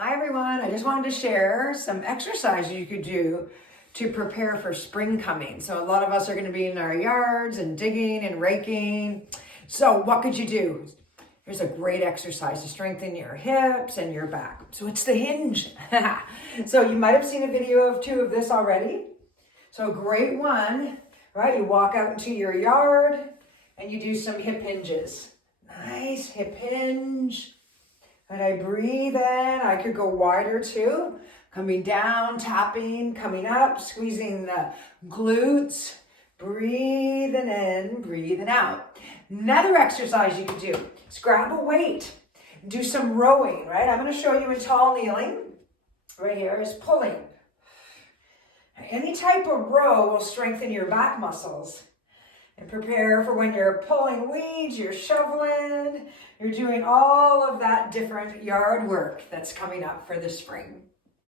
Hi everyone, I just wanted to share some exercises you could do to prepare for spring coming. So a lot of us are going to be in our yards and digging and raking. So what could you do? Here's a great exercise to strengthen your hips and your back. So it's the hinge. So you might have seen a video of two of this already. So a great one, right? You walk out into your yard and you do some hip hinges. Nice hip hinge. And I breathe in, I could go wider too. Coming down, tapping, coming up, squeezing the glutes. Breathing in, breathing out. Another exercise you could do is grab a weight. Do some rowing, right? I'm gonna show you in tall kneeling. Right here is pulling. Any type of row will strengthen your back muscles. And prepare for when you're pulling weeds, you're shoveling, you're doing all of that different yard work that's coming up for the spring.